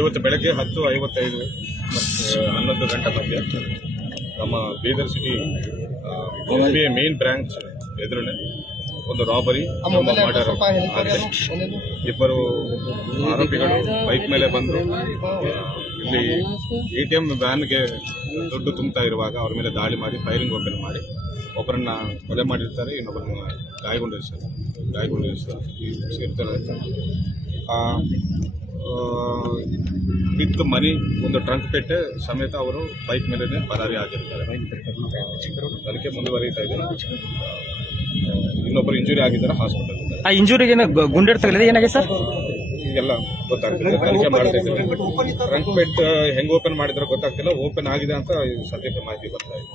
ಇವತ್ತು ಬೆಳಗ್ಗೆ 10:55 ಮತ್ತು 11 ಗಂಟೆ ಮಧ್ಯೆ ನಮ್ಮ Bidar city SBI main branch ಎದುರುನೆ ಒಂದು ರಾಬರಿ ಮರ್ಡರ್ ಆಗಿದೆ. ಇಬ್ಬರು ಆರೋಪಿಗಳು ಬೈಕ್ ಮೇಲೆ ಬಂದು ಇಲ್ಲಿ ATM ವ್ಯಾನ್ಗೆ ದುಡ್ಡು ತುಂಬುತ್ತಾ ಇರುವಾಗ ಅವ್ರ ಮೇಲೆ ದಾಳಿ ಮಾಡಿ ಫೈರಿಂಗ್ ಓಪನ್ ಮಾಡಿ ಒಬ್ಬರನ್ನ ಕೊಲೆ ಮಾಡಿರ್ತಾರೆ, ಇನ್ನೊಬ್ಬರನ್ನ ಗಾಯಗೊಂಡಿರ್ತಾರೆ. ವಿತ್ ಮನಿ ಒಂದು ಟ್ರಂಕ್ ಪೆಟ್ಟೆ ಸಮೇತ ಅವರು ಬೈಕ್ ಮೇಲೆ ಪರಾರಿ ಆಗಿರ್ತಾರೆ. ತನಿಖೆ ಮುಂದುವರಿತಾ ಇದೆ. ಇನ್ನೊಬ್ಬರು ಇಂಜುರಿ ಆಗಿದ್ದಾರೆ, ಹಾಸ್ಪಿಟಲ್. ಆ ಇಂಜುರಿಗೆ ಗುಂಡೇಟ್ ತಗಲಿದೆ, ಏನಾಗಿದೆ ಸರ್? ಎಲ್ಲ ಗೊತ್ತಾಗ್ತಿದೆ, ತನಿಖೆ ಮಾಡ್ತಾ ಇದ್ದಾರೆ. ಟ್ರಂಕ್ ಪೆಟ್ ಹೆಂಗ್ ಓಪನ್ ಮಾಡಿದ್ರೆ ಗೊತ್ತಾಗ್ತಿಲ್ಲ, ಓಪನ್ ಆಗಿದೆ ಅಂತ ಸದ್ಯಕ್ಕೆ ಮಾಹಿತಿ ಬರ್ತಾ ಇದೆ.